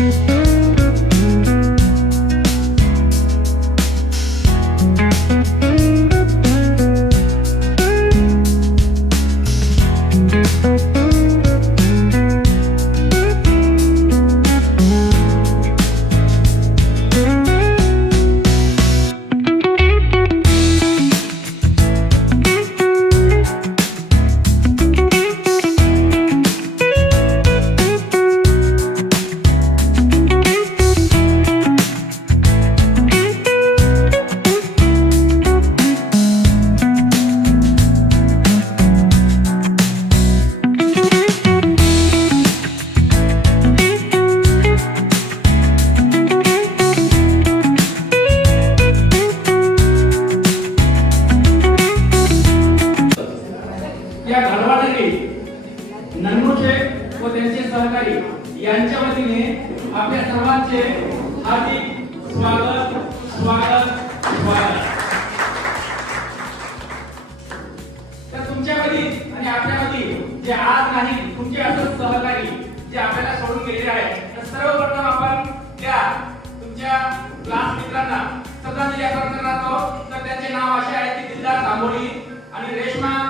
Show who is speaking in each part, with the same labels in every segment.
Speaker 1: Thank you. त्या घडवाडगी नन्नूचे व त्यांचे सहकारी यांच्या वतीने आपल्या सर्वांचे हार्दिक स्वागत स्वागत स्वागत. तर मधी आणि आपल्यामध्ये जे आज नाही तुमचे असं सहकारी जे आपल्याला सोडून गेलेले आहेत तर सर्वप्रथम आपण त्या तुमच्या क्लास मित्रांना श्रद्धांजली अर्पण करणार आहोत तर त्यांचे नाव असे आहे की दिलदार तांबोळी आणि रेश्मा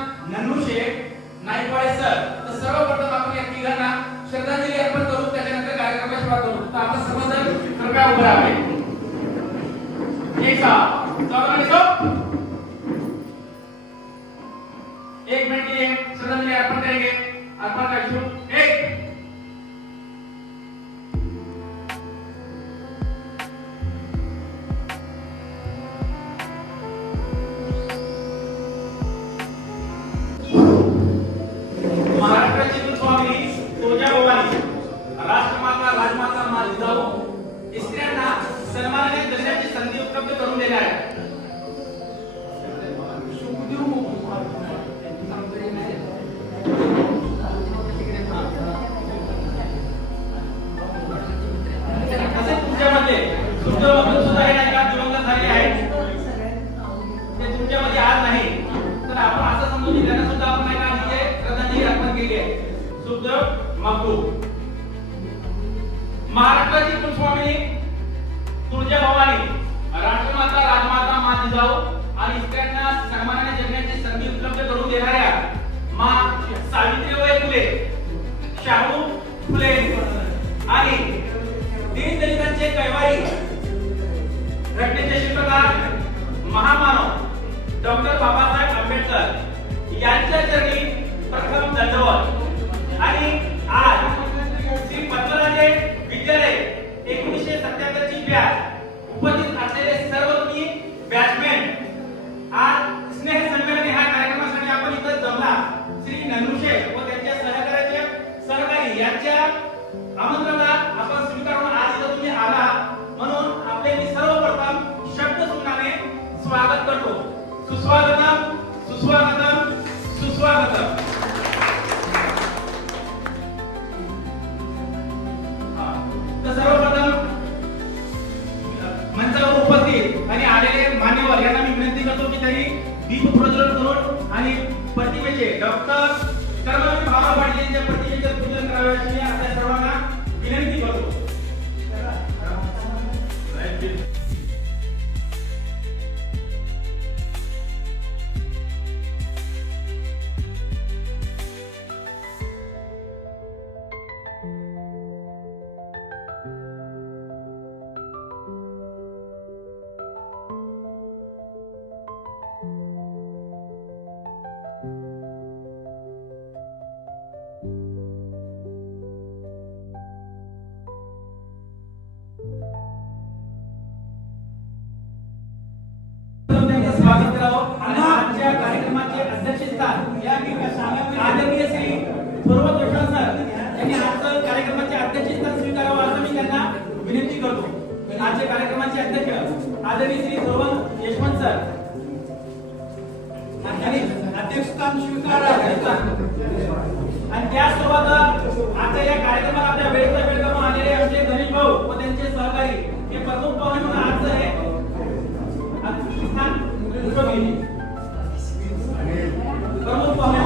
Speaker 1: नाईकवाडे सर तर सर्वप्रथम आपण या तिघांना श्रद्धांजली अर्पण करू त्याच्यानंतर कार्यक्रमाला सुरुवात करू. तर आपण सर्वजण कृपया उभे राहावे. एक साथ. एक मिनट के लिए श्रद्धांजलि अर्पण करेंगे. अर्पण का शुभ घटनेचे शिल्पकार महामानव डॉक्टर बाबासाहेब आंबेडकर यांच्या चरणी प्रथम दंडवत. आणि आज श्री पद्मराजे विद्यालय एकोणीसशे सत्याहत्तर ची बॅच उपस्थित असलेले सर्व स्वागत करतो. सुस्वागतम सुस्वागतम सुस्वागतम. तर सर्वप्रथम मंचावर उपस्थित आणि आलेले मान्यवर यांना मी विनंती करतो की त्यांनी दीप प्रज्वलन करून आणि प्रतिमेचे डॉक्टर कर्मवीर भावा पाटील यांच्या अध्यक्षस्थान स्वीकारा आणि त्यासोबत आता या कार्यक्रमाला आपल्या वेळेच्या वेळ आलेले आमचे गणेश भाऊ व त्यांचे सहकारी हे प्रमुख पाहुणे म्हणून आज हे प्रमुख पाहुणे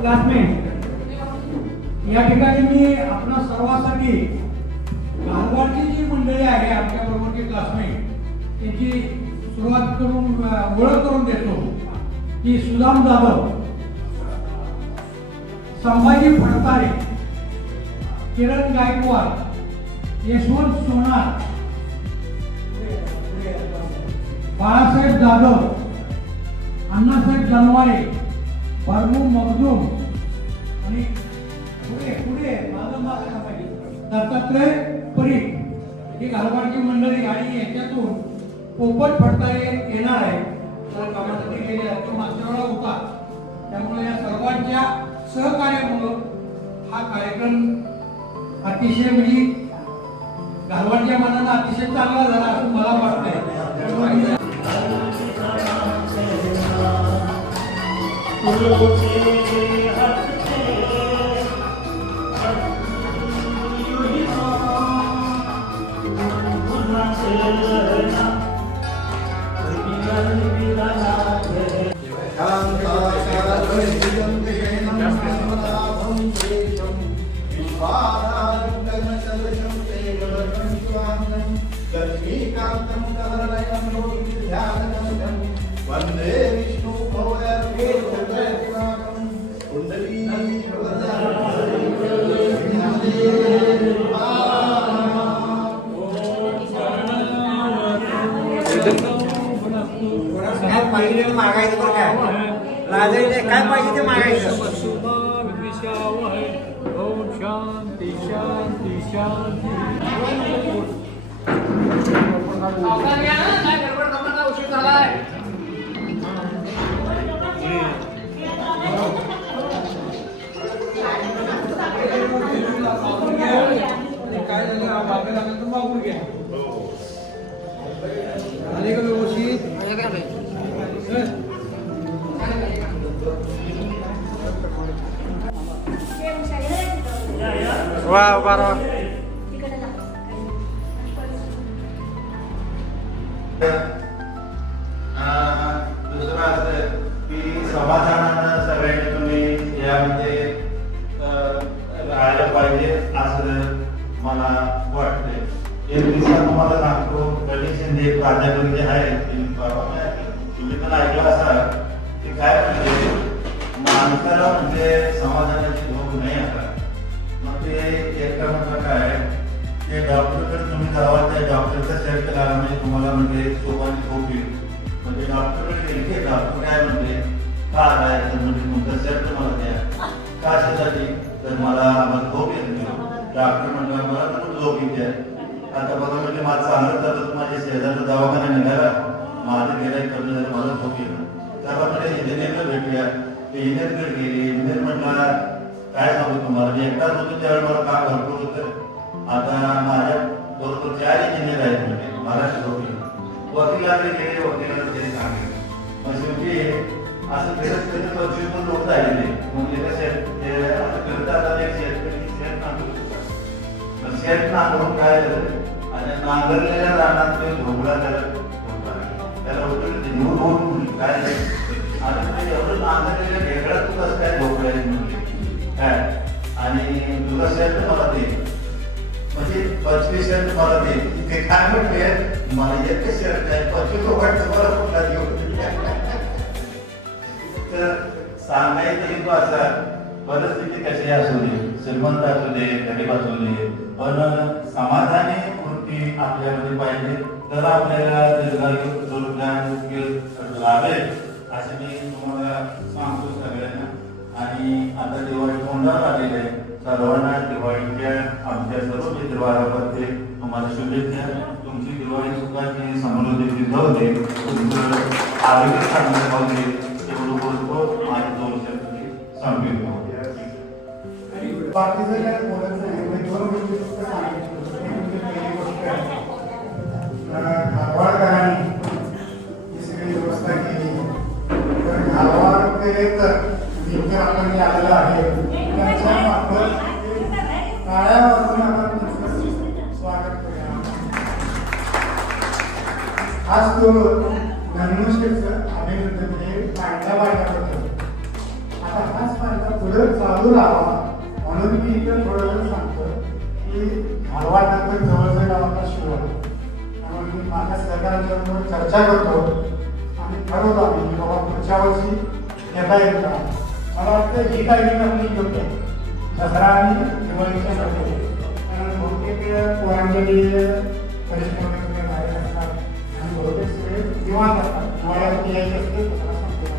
Speaker 1: क्लासमेट
Speaker 2: या ठिकाणी मी आपल्या सर्वांसाठी गालवाडची जी मंडळी आहे आमच्या बरोबरची क्लासमेट त्याची सुरुवात करून ओळख करून देतो. की सुदाम जाधव संभाजी फडतारे किरण गायकवाड यशवंत सोनार बाळासाहेब जाधव अण्णासाहेब जनवारे बाबू मगदूम आणि पुढे पुढे माझं दत्तात्रय परीख ही घालवाडची मंडळी आणि याच्यातून पोपट फडतारे येणार आहे तर कामासाठी गेले तो मागच्या होता. त्यामुळे या सर्वांच्या सहकार्यामुळं हा कार्यक्रम अतिशय म्हणजे घालवाडच्या मनानं अतिशय चांगला झाला असं मला वाटतंय.
Speaker 3: लाजायचं काय पाहिजे ते मागायचं?
Speaker 2: शांती शांती शांती काय झालं?
Speaker 3: वा बरोबर
Speaker 4: दुसरं असं की समाधानानं सगळ्यांनी तुम्ही यामध्ये म्हणजे, राहायला पाहिजे असं मला वाटतंय. एक तुम्हाला सांगतो गणेश शिंदे प्राध्यापक जे आहेत तुम्ही पण ऐकलं असाल ते काय म्हणजे माणसाला म्हणजे समाधानाची झोप नाही आता. ते एकटा म्हटलं काय ते डॉक्टरकडे तुम्ही जावा त्या डॉक्टरचा सेट करा म्हणजे तुम्हाला म्हणजे सोपानी झोप येईल. म्हणजे डॉक्टरकडे गेले की डॉक्टर काय म्हणते का काय तर म्हणजे तुमचा सेट तुम्हाला द्या. कशासाठी तर मला आम्हाला झोप येत नाही. डॉक्टर म्हणलं मला पण झोप येते. आता बघा म्हणजे माझं चांगलं तर माझ्या शेजारचा दवाखाना निघाला. माझं गेलं कमी झालं मला झोप येत त्याला म्हणजे इंजिनियरला भेटूया. ते इंजिनियरकडे गेले. इंजिनियर म्हटला काय सांगू तुम्हाला? मी एकटाच होतो त्यावेळी मला काम भरपूर होतं. आता माझ्या बरोबर चार इंजिनियर आहेत म्हणजे महाराष्ट्र वकील. वकिलाकडे गेले वकिलाला ते सांगितलं. मग शेवटी असं फिरत फिरत पंचवीस पण लोक झालेले म्हणजे कसं असं फिरतात आता एक शेतकरी शेत नांगरू पण शेत नांगरून काय झालं? आणि नांगरलेल्या रानात ते ढोबळा त्याला आणि तुम्हाला देईल म्हणजे पंचवीस शर्ट तुम्हाला देईल ते काय म्हटले? मला एक शर्ट आहे पंचवीस रुपयाचं मला कुठला देऊ? तर सांगायचं हेतू असा परिस्थिती कशी असू दे श्रीमंत असू दे गरीब असू दे पण समाधानी वृत्ती आपल्यामध्ये पाहिजे. तर आपल्याला दीर्घायु दुर्गायु लाभेल असे मी तुम्हाला सांगतो सगळ्यांना. आणि आता दिवाळी तोंडावर आलेली आहे. सर्वांना दिवाळीच्या आमच्या सर्व मित्रवारामध्ये तुम्हाला शुभेच्छा तुमची दिवाळी सुखाची समृद्धीची जाऊ दे तुमचं आरोग्य चांगलं राहू दे एवढं बोलतो आणि दोन शब्द मी
Speaker 5: व्यवस्था केली तर ते तर आपण जे आलेलं आहे त्यांच्या आपण स्वागत करूया आज तो धर्मश्रेष्ठ अभिनंदन म्हणजे पांढऱ्या वाट्याबद्दल आता हाच पांढरा पुढे चालू राहावा. म्हणून मी
Speaker 6: एवढं सांगतो की घालवाड जवळचं गाव त्यामुळे मी माझ्या सहकाऱ्यांबरोबर चर्चा करतो. आणि ठरवतो आम्ही की बाबा पुढच्या वर्षी घेता येईल का मला वाटतं ही तारीख योग्य आहे. दसरा आणि दिवाळीच्या मध्ये कारण बहुतेक पोरांचे जे परिश्रम बाहेर असतात. आणि बहुतेक सगळे निवांत असतात दिवाळ्यामध्ये यायचे असते दसरा संपलेला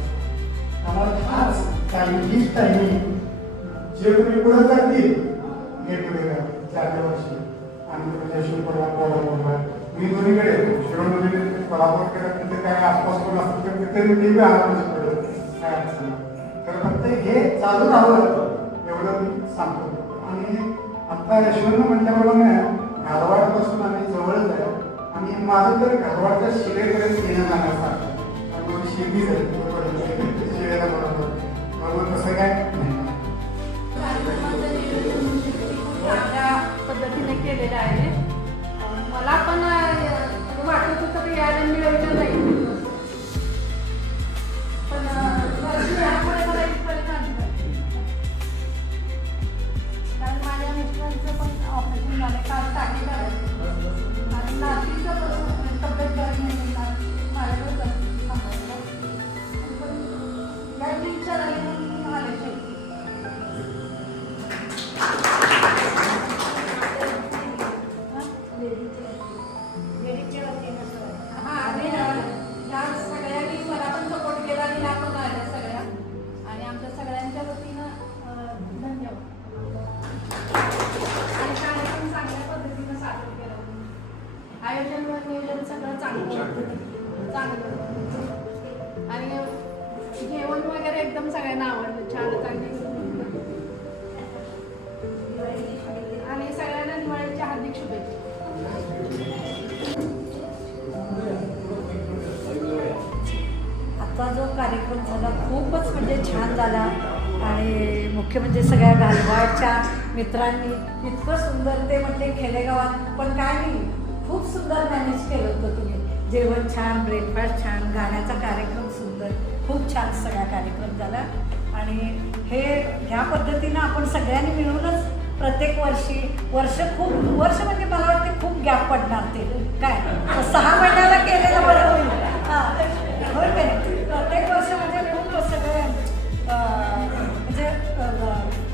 Speaker 6: त्यामुळे हाच टाइम हीच टायमिंग जे तुम्ही पुढे करतील पुढे टुगेदर चारच्या वर्षी. आणि तुमच्या शिवपडला कोल्हापूरला मी दोन्हीकडे शिरोमध्ये कोल्हापूर केलं तिथे काय आसपास कोण असतं तर तिथे मी बी आला शिवपडलं काय अडचण तर फक्त हे चालू राहावं. एवढं मी सांगतो. आणि आता यशवंत म्हटल्याप्रमाणे घालवाडपासून आम्ही जवळच आहे. आणि माझं तर घालवाडच्या शिलेपर्यंत येणं जाण्यासारखं. त्यामुळे शेतीच झाली. बरोबर बरोबर. बरोबर कसं काय.
Speaker 7: पद्धतीने केलेलं आहे. मला पण वाटत होतं की यायला मिळवलं
Speaker 8: आजचा जो कार्यक्रम झाला खूपच म्हणजे छान झाला. आणि मुख्य म्हणजे सगळ्या घालवाडच्या मित्रांनी इतकं सुंदर ते म्हणजे खेडेगावात पण काय नाही खूप सुंदर मॅनेज केलं होतं तुम्ही. जेवण छान ब्रेकफास्ट छान गाण्याचा कार्यक्रम सुंदर खूप छान सगळा कार्यक्रम झाला. आणि हे ह्या पद्धतीनं आपण सगळ्यांनी मिळूनच प्रत्येक वर्षी वर्ष खूप वर्ष म्हणजे मला वाटते खूप गॅप पडणार ते. काय? सहा महिन्याला केलेलं बरं होईल. हां. होय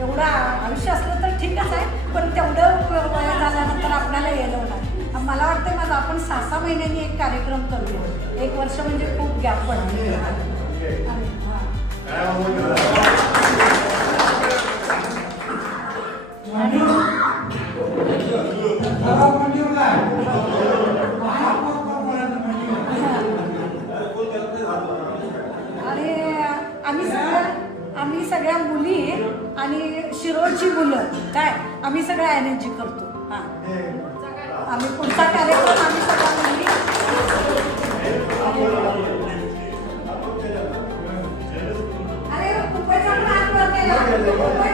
Speaker 8: एवढं आयुष्य असलं तर ठीकच आहे पण तेवढं वय झाल्यानंतर आपल्याला येलं होणार मला वाटतं माझं आपण सहा सहा महिन्यांनी एक कार्यक्रम करूया. एक वर्ष म्हणजे खूप गॅप पडणार
Speaker 2: मंजूर ठराव मंजूर काय महापौरपर्यंत मंजूर
Speaker 8: आणि आम्ही सगळ्या आम्ही सगळ्या मुली आणि मुलं काय? आम्ही सगळ्या एनर्जी करतो. हां. आम्ही पुढचा कार्यक्रम आम्ही सगळ्या मुली अरे खूपच आपण आत्महत्या.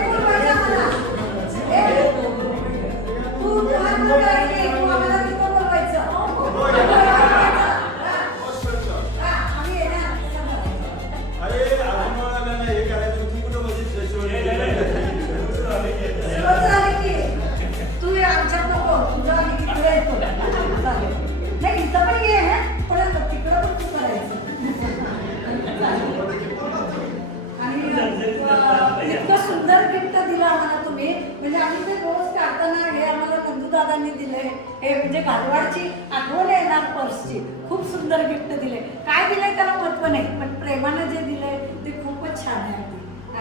Speaker 8: म्हणजे आम्ही ते रोज काढताना हे आम्हाला नंदू दादांनी दिले हे म्हणजे घालवाडची आठवण येणार पर्सची. खूप सुंदर गिफ्ट दिले काय दिलंय त्याला महत्त्व नाही पण प्रेमानं जे दिलंय ते खूपच छान आहे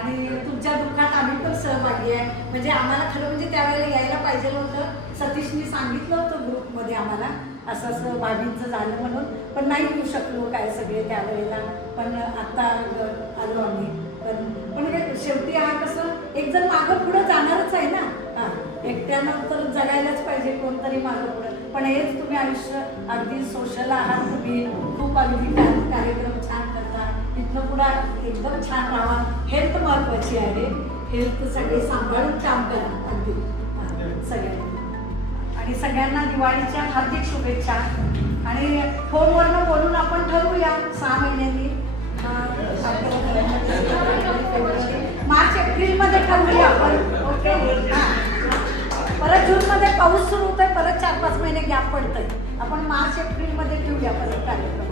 Speaker 8: आणि तुमच्या दुःखात आम्ही पण सहभागी आहे. म्हणजे आम्हाला खरं म्हणजे त्यावेळेला यायला पाहिजे होतं सतीशनी सांगितलं होतं ग्रुपमध्ये आम्हाला असं असं बाबींचं झालं म्हणून. पण नाही येऊ शकलो काय सगळे त्यावेळेला. पण आता आलो आम्ही. पण पण हे शेवटी हा कसं एक जण मागं पुढं जाणारच आहे ना? हां एकट्यानं तर जगायलाच पाहिजे कोणतरी मागं पुढं. पण हेच तुम्ही आयुष्य अगदी सोशल आहात तुम्ही. खूप अगदी कार्यक्रम छान करता. इथनं पुढं एकदम छान राहा. हेल्थ महत्वाची आहे. हेल्थसाठी सांभाळून काम करा. अगदी. सगळ्यांना सगळ्यांनी. आणि सगळ्यांना दिवाळीच्या हार्दिक शुभेच्छा. आणि फोनवरनं बोलून आपण ठरवूया सहा महिन्यांनी अं, मार्च एप्रिलमध्ये ठरवूया आपण ओके हां जून मध्ये पाऊस सुरू होतोय परत चार पाच महिने गॅप पडतोय. आपण मार्च एप्रिलमध्ये ठेवूया परत कार्यक्रम.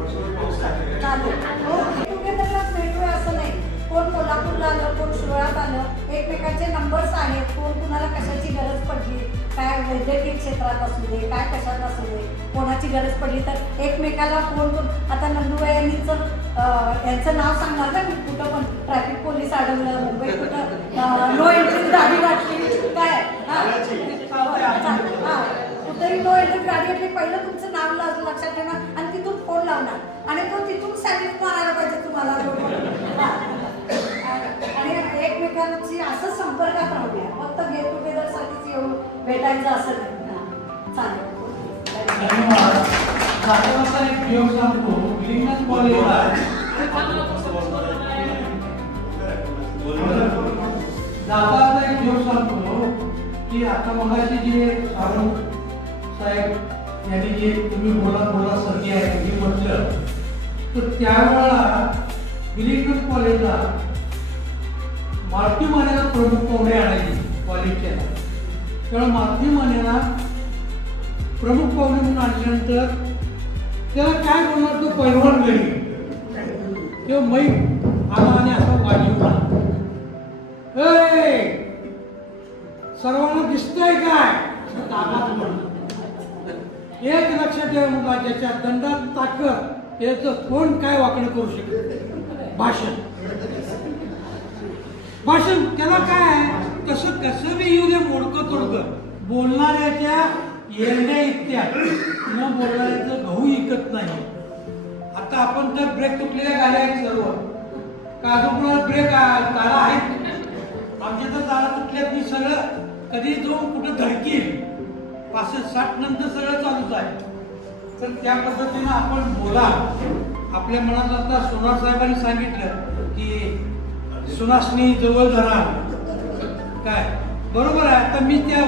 Speaker 8: चालेल. हो टुगेदरलाच भेटूया असं नाही. कोण कोल्हापूरला आलं कोण सुरळात आलं एकमेकांचे नंबर्स आहेत. कोण कुणाला कशाची गरज पडली काय वैद्यकीय क्षेत्रात असू दे काय कशात असू दे कोणाची गरज पडली तर एकमेकाला फोन करून. आता नंदुबाई यांचं नाव सांगणार ना मी कुठं पण ट्रॅफिक पोलीस अडवलं मुंबई कुठं नो एंट्री गाडी वाटली काय? हा. कुठेही एंट्री गाडी वाटली पहिलं तुमचं नाव ला- लक्षात ठेवणार आणि तिथून फोन लावणार. आणि तो तिथून सँडविच मारायला पाहिजे तुम्हाला. हा. आणि एकमेकांची असं संपर्कात राहूया. फक्त गेट टुगेदर साठीच येऊन भेटायचं असं नाही. चालेल.
Speaker 2: धन्यवाद. जातानाचा एक प्रयोग सांगतो. विलिंगडन कॉलेजला जाताना एक प्रयोग सांगतो. की आता मगाशी जे शाहरुख साहेब यांनी जे तुम्ही बोला बोला सर्दी आहे हे म्हटलं तर त्यावेळेला विलिंगडन कॉलेजला मारुती मानेला प्रमुख पाहुणे आणायचे कॉलेजच्या. त्यामुळे मारुती मानेला प्रमुख पाहुणे म्हणून आणल्यानंतर त्याला काय बोलणार तो पैलवान घरी. किंवा मै आला आणि असा वाजवला म्हणा सर्वांना दिसतंय काय? ताबात म्हणलं. एक लक्षात ठेवा मुला ज्याच्या दंडात ताकद त्याचं कोण काय वाकडं करू शकत? भाषण. भाषण त्याला काय तसं कसं मी येऊ दे मोडकं तोडकं. बोलणाऱ्याच्या येरड्या इतक्या. न बोलणाऱ्याचं गहू इकत नाही. आता आपण तर ब्रेक तुटलेल्या गाड्या आहेत सर्व. का अजून कुणाला ब्रेक तारा आहेत. आमच्या तर तारा तुटल्यात मी सगळं. कधी जाऊन कुठं धडकील पाचशे साठ नंतर सगळं चालूच आहे. तर त्या पद्धतीनं आपण बोला. आपल्या मनात आता सोनार साहेबांनी सांगितलं की सुनासनी जवळ धरा. काय? बरोबर आहे. आता मी त्या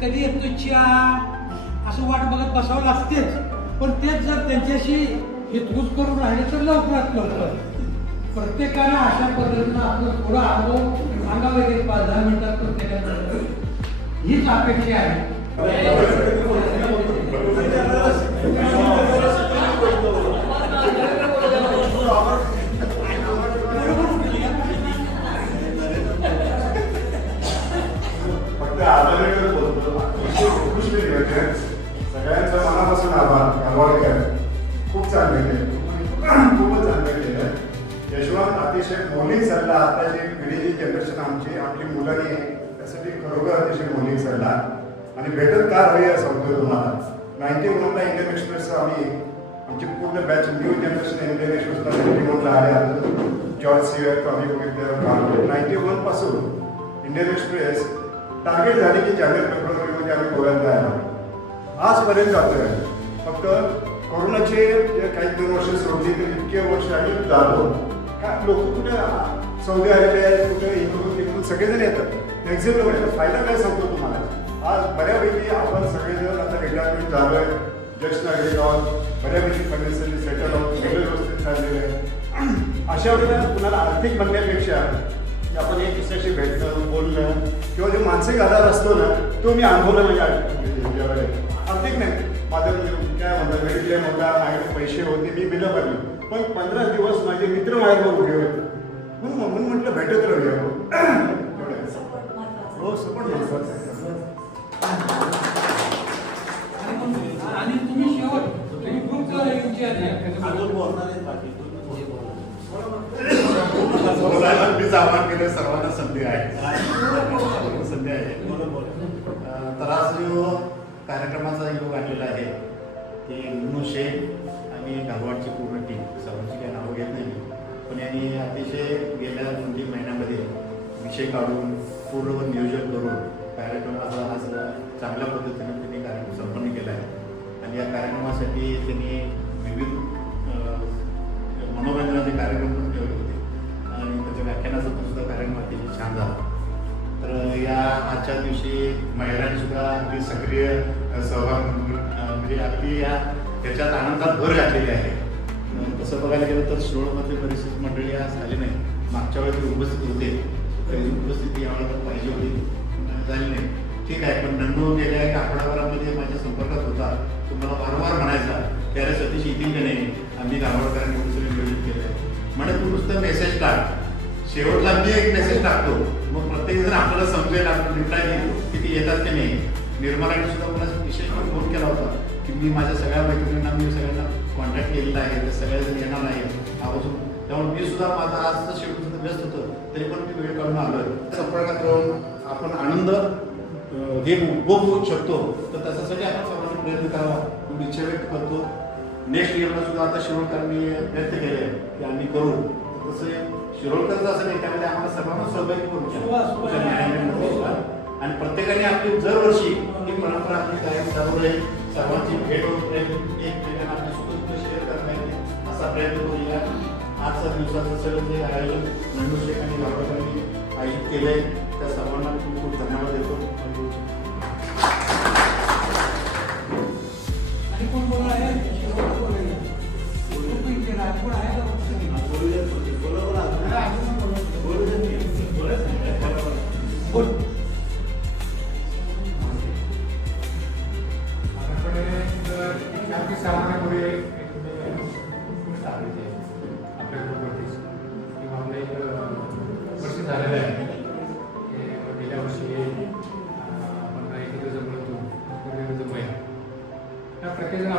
Speaker 2: कधी येतो चहा असं वाट बघत बसावं लागतेच. पण तेच जर त्यांच्याशी हितगुज करून राहिले तर लवकरात लवकर. प्रत्येकानं अशा पद्धतीनं आपलं थोडा अनुभव सांगावा लागेल. पाच दहा मिनिटात प्रत्येकानं. हीच अपेक्षा आहे.
Speaker 9: फक्त आदरणीय बोलतो. अतिशय उत्कृष्ट नियोजन सगळ्यांचं मनापासून आभार. गालवाडकर खूप चांगले केले. खूपच चांगले केलं. यशवंत अतिशय मौलिक सल्ला आताची पिढी जी जनरेशन आमची आपली मुलांनी त्यासाठी खरोखर अतिशय मुली सल्ला आणि भेटत का हवी या सांगतोय तुम्हाला? नाईन्टी वनला इंडियन एक्सप्रेस आम्ही आमची पूर्ण बॅच न्यू जनरेशन इंडियन एक्सप्रेसला नाईन्टी वनला आल्या जॉर्ज सिअर आम्ही बघितलं नाईन्टी वनपासून इंडियन एक्सप्रेस टार्गेट झाली की जाहीर फेब्रुवारीमध्ये म्हणजे आम्ही गोव्यात जायला आजपर्यंत जातोय. फक्त कोरोनाचे जे काही दोन वर्ष सोडली तर इतके वर्ष आम्ही जातो. का? लोक कुठे सौदी अरेबिया कुठे इकडून तिकडून सगळेजण येतात. एक्झिट व्हायचा फायदा काय सांगतो तुम्हाला? आज बऱ्यापैकी आपण सगळेजण आता रिटायरमेंट झालोय. ज्येष्ठ नागरिक आहोत. बऱ्यापैकी फायनान्शियली सेटल आहोत. सगळे व्यवस्थित चाललेले आहे अशा वेळेला कुणाला आर्थिक बनण्यापेक्षा की आपण एक दुसऱ्याशी भेटणं बोलणं किंवा जो मानसिक आधार असतो ना तो मी अनुभवला माझ्या आर्थिक नाही. माझं म्हणजे काय म्हणतात मेडिक्लेम होता माझ्याकडे पैसे होते मी बिलं भरली पण पंधरा दिवस माझे मित्र माझ्यावर उभे होते. म्हणून म्हणून म्हटलं भेटत राहूया. हो
Speaker 2: आणि आणि तुम्ही शेवट तुम्ही ग्रुपला
Speaker 10: मीच आव्हान केलं सर्वांना संधी आहे संधी आहे तर आज जो कार्यक्रमाचा योग आलेला आहे ते मनुष्य शेख आणि घालवाडची पूर्ण टीम सर्वांची काही नावं घेत नाही पण यांनी अतिशय गेल्या दोन तीन महिन्यामध्ये विषय काढून पूर्ण नियोजन करून कार्यक्रमाचा आज चांगल्या पद्धतीने त्यांनी कार्यक्रम संपन्न केला आहे आणि या कार्यक्रमासाठी त्यांनी विविध मनोरंजनाचे कार्यक्रम पण ठेवले होते. आणि त्याच्या व्याख्यानाचा पण सुद्धा कार्यक्रम अतिशय छान झाला. तर या आजच्या दिवशी महिलांनीसुद्धा अगदी सक्रिय सहभाग म्हणजे अगदी या त्याच्यात आनंदात भर घातलेली आहे. तसं बघायला गेलं तर शिरोळमधली परिस्थिती मंडळी आज झाली नाही. मागच्या वेळेस ते उपस्थित होते. त्यांची उपस्थिती यावेळेला पाहिजे होती. झाली नाही. ठीक आहे पण नंदू गेल्या एक आठवडाभरामध्ये माझ्या संपर्कात होता. तो मला वारंवार म्हणायचा त्याला सतीश येतील की नाही? आम्ही दाभोळकरांनी दुसरे नियोजित केलंय. म्हणे तू नुसतं मेसेज टाक. शेवटला मी एक मेसेज टाकतो. मग प्रत्येक जण आपल्याला समजेल आपण रिप्लाय देईल येतात की नाही? निर्मलाने सुद्धा मला विशेष फोन केला होता की मी माझ्या सगळ्या मैत्रिणींना मी सगळ्यांना कॉन्टॅक्ट केलेला आहे. ते सगळेजण येणार आहे आवर्जून त्यामुळे मी सुद्धा माझा आजचं शेवट व्यस्त होतं तरी पण मी वेळ काढून आलोय. संपर्कात राहून आपण आनंद हे उपभोगू शकतो. तर त्याच्यासाठी आपण सर्वांनी प्रयत्न करावा. एवढी इच्छा व्यक्त करतो. नेक्स्ट इयरला सुद्धा आता शिरोळकरांनी व्यक्त केले की आम्ही करू. तसं शिरोळकरचं असं नाही त्यामध्ये आम्हाला सर्वांना सहभागी करू. आणि प्रत्येकाने आपली दरवर्षी ही परंपरा आपली कायम चालू राहील. सर्वांची भेट होत राहील. एकमेकांना आपली शेअर करता येईल. असा प्रयत्न करूया. आजच्या दिवसाचं सगळं जे आयोजन नंदू शेख आणि गावकरांनी आयोजित केलंय त्या सर्वांना खूप खूप धन्यवाद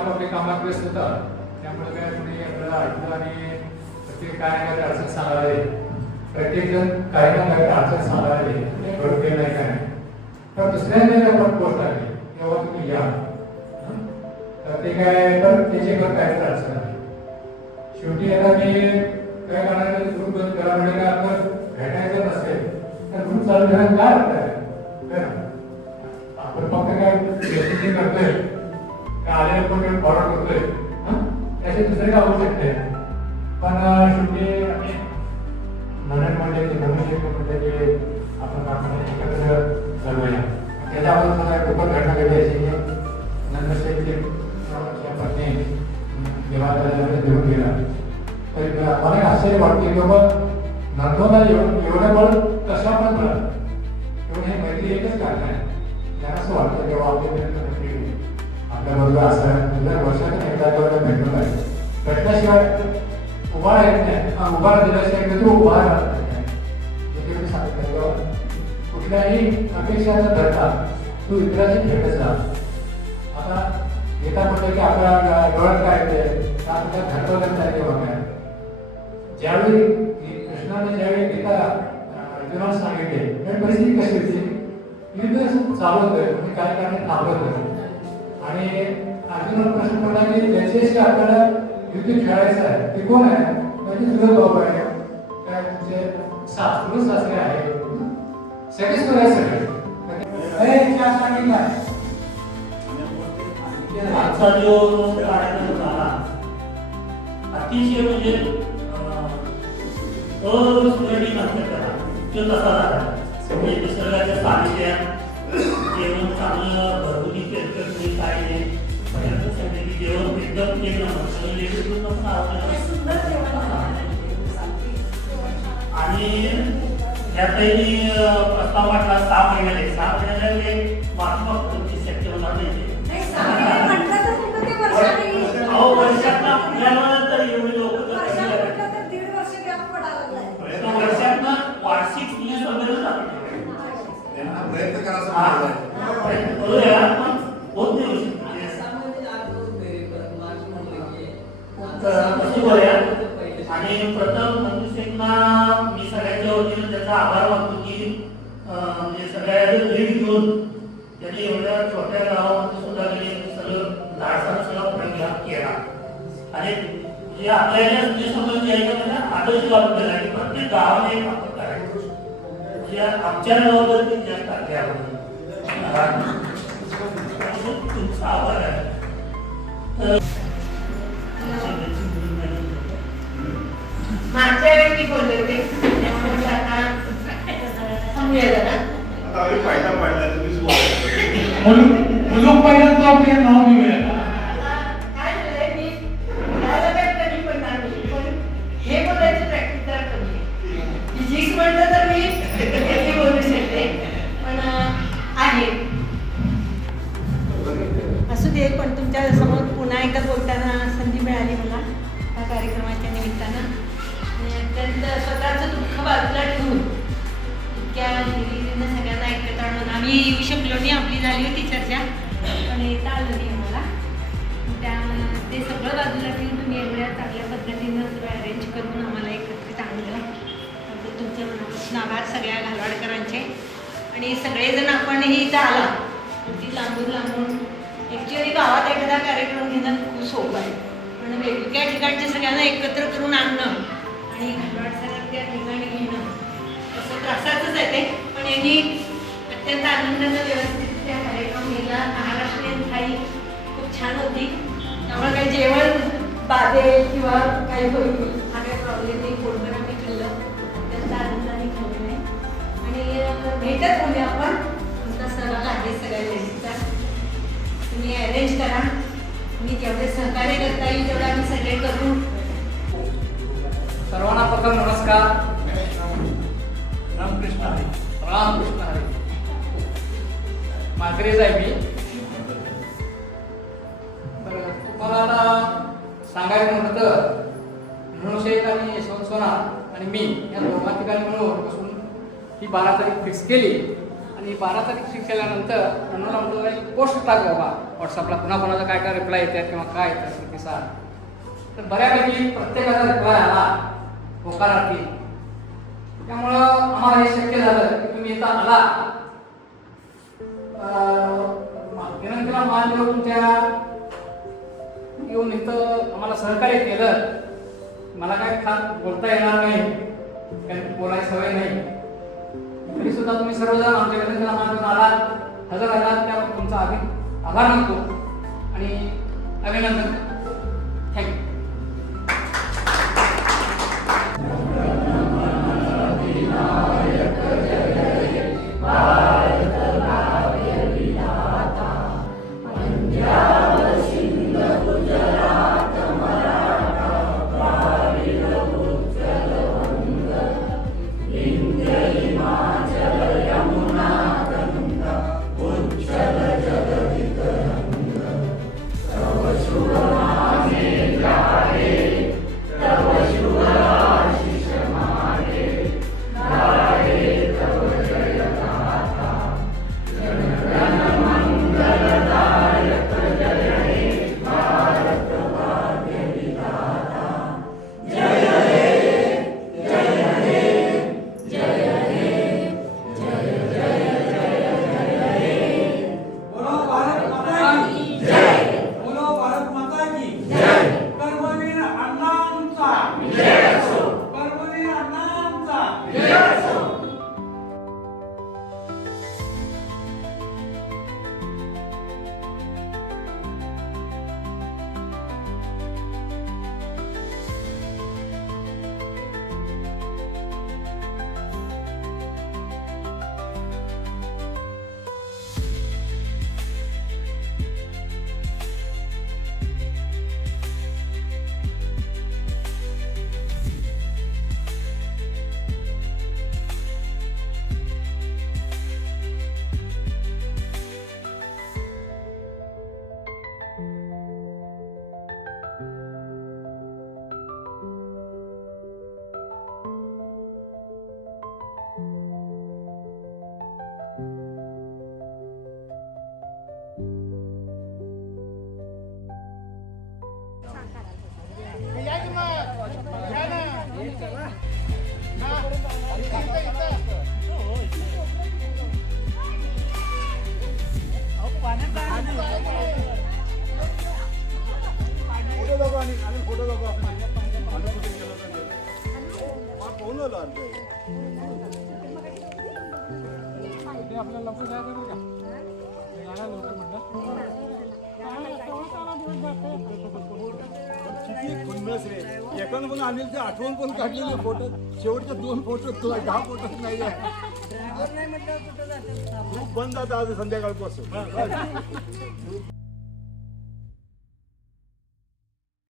Speaker 5: आपापल्या कामात व्यस्त होता त्यामुळे काय कोणी आपल्याला ऐकलं आणि प्रत्येक काय ना काय अडचण सांगायला प्रत्येकजण काही ना काही अडचण सांगायला घडते नाही काय. तर दुसऱ्यांदा आपण पोस्ट आले तेव्हा तुम्ही या. तर ते काय तर त्याचे पण काहीच अडचण आहे. शेवटी आता मी काय करणार ग्रुप बंद करा म्हणजे काय आपण भेटायचं नसेल तर ग्रुप चालू करायला काय अर्थ आहे? आपण फक्त काय करतोय. आलेलं पण काही फॉरवर्ड करतोय त्याचे दुसरे काय होऊ शकते? पण शेवटी नरेंद्र म्हणजे ते नवीन म्हणजे ते आपण एकत्र चालूया त्याच्यावर मला खूपच घटना घडली अशी की नंदशेखची पत्नी देवाला देऊन गेला. तरी मला आश्चर्य वाटते की बाबा नंदोला एवढ्या बळ कशा पण मिळालं हे मैत्री एकच कारण आहे. त्यांना असं वाटतं की बाबा आपल्याबरोबर असं दर वर्षातून एकदा जेव्हा भेटून आहे भेटल्याशिवाय उभा येत नाही. उभा दिल्याशिवाय मित्र उभा राहत नाही. म्हणजे सांगितलं कुठल्याही अपेक्षा कुठल्याही धरता तू इतराशी भेटत जा. आता गीता म्हटलं की आपल्या डोळ्यात काय येते का आपल्या घटवलं काय किंवा काय ज्यावेळी कृष्णाने ज्यावेळी गीता अं, अर्जुनाला सांगितले परिस्थिती कशी होती? युद्ध चालू होतं म्हणजे काही कारण थांबत होतं आणि अर्जुनाला प्रश्न पडला की ज्याच्याशी आपल्याला युद्ध खेळायचं आहे. ते कोण आहे? म्हणजे तुझं भाऊ आहे? काय तुझे सासू सासरे आहे. सगळेच तुला सगळे
Speaker 2: ए,
Speaker 11: आजचा जो कार्यक्रम झाला अतिशय म्हणजे अस्मरणीय अविस्मरणीय तो तसा झाला. म्हणजे निसर्गाच्या सानिध्यात जेवण चांगलं घरगुती तेलकट काही नाही पहिल्यांदा सांगितलं की जेवण एकदम एक नंबर सगळं लेडीज पण आणि त्यातही प्रस्ताव वाटला सहा महिन्याले सहा महिन्याला एक महात्मा तुमची शक्य होणार नाही
Speaker 8: नाही, सांगितलं म्हटलं तर कुठं ते वर्षाने?
Speaker 11: अहो वर्षातनं आपल्याला तर एवढे लोक
Speaker 8: वर्षाने म्हटलं तर दीड वर्ष गॅप
Speaker 11: करूया. आणि प्रथम मंजुषेकना मी सगळ्यांच्या वतीनं त्याचा आभार मानतो की म्हणजे सगळ्यांचं लीड घेऊन त्यांनी एवढ्या छोट्या गावामध्ये सुद्धा त्यांनी सगळं धाडसानं सगळा प्रयोग केला आणि म्हणजे आपल्या ज्या सुदेशामध्ये यायच्यामध्ये आदर्श वाटत केला की प्रत्येक गावाने एक आपण करायचं म्हणजे आमच्या गावावरती जास्त आहे यामध्ये. तुमचा आभार आहे तर
Speaker 12: मागच्या वेळी मी बोलले होते. त्यामुळे आता समजूया जरा
Speaker 10: आता आम्ही फायदा पाडला तुम्हीच बोला
Speaker 2: मुलूक मुलूक पाहिलं तो आपल्याला नाव
Speaker 12: मिळेल असू दे पण तुमच्यासमोर पुन्हा एकदा बोलताना संधी मिळाली मला. या कार्यक्रमाच्या निमित्तानं. त्यांचं स्वतःचं दुःख बाजूला ठेवून इतक्या हिरिरीनं सगळ्यांना एकत्र आणून आम्ही येऊ शकलो नाही आपली झाली होती चर्चा. पण येता आलं नाही आम्हाला. त्या ते सगळं बाजूला ठेवून तुम्ही एवढ्या चांगल्या पद्धतीनं सगळं अरेंज करून आम्हाला एकत्रित आणलं. त्याबद्दल तुमच्या मनापासून आभार सगळ्या घालवाडकरांचे. आणि सगळेजण आपण हे इथं आला. ती लांबून लांबून. ॲक्च्युअली गावात एखादा कार्यक्रम घेणं खूप सोपं आहे. पण वेगवेगळ्या ठिकाणचे सगळ्यांना एकत्र करून आणणं आणि घालवाडसारख्या ठिकाणी घेणं. तसं त्रासाचंच आहे ते. पण यांनी अत्यंत आनंदानं व्यवस्थित त्या कार्यक्रम केला. महाराष्ट्रीयन थाळी खूप छान होती. त्यामुळे काही जेवण बाधेल किंवा काही होईल. हा काही प्रॉब्लेम नाही. पोटभर आम्ही खाल्लं. अत्यंत आनंदाने खाल्लेलं आहे. आणि भेटत राहूया आपण. तुमचा सहभाग आहे सगळ्या लेडीजचा तुम्ही अरेंज करा. मी जेवढे सहकार्य करता येईल तेवढं आम्ही सगळे करू.
Speaker 13: सर्वांना नमस्कार. रामकृष्ण हरी. रामकृष्ण हरी. मात्रेच आहे मी. तर तुम्हाला सांगायला सांगायचं म्हटलं तर ऋणशेख आणि यशवंत सोना आणि मी या दोघा ठिकाणी मिळून बसून ही बारा तारीख फिक्स केली. आणि बारा तारीख फिक्स केल्यानंतर रणूला म्हटलं एक पोस्ट टाक बाबा व्हॉट्सअपला पुन्हा कोणाचा काय काय रिप्लाय येतात किंवा काय येतात सांग. तर बऱ्यापैकी प्रत्येकाचा रिप्लाय आला. होकारार्थी त्यामुळं आम्हाला हे शक्य झालं की तुम्ही इथं आला. विनंतीला मान देऊन तुमच्या येऊन इथं आम्हाला सहकार्य केलं. मला काय खास बोलता येणार नाही. कारण बोलायची सवय नाही. तरी सुद्धा तुम्ही सर्वजण आमच्या विनंतीला मान देऊन आलात. हजर आलात त्यामुळे तुमचा अभि आभार मानतो. आणि अभिनंदन.
Speaker 14: आलेली ते आठवण पण काढलेली फोटो शेवटचे दोन फोटो तुला दहा फोटो नाही आहे. बंद आता आज संध्याकाळपासून.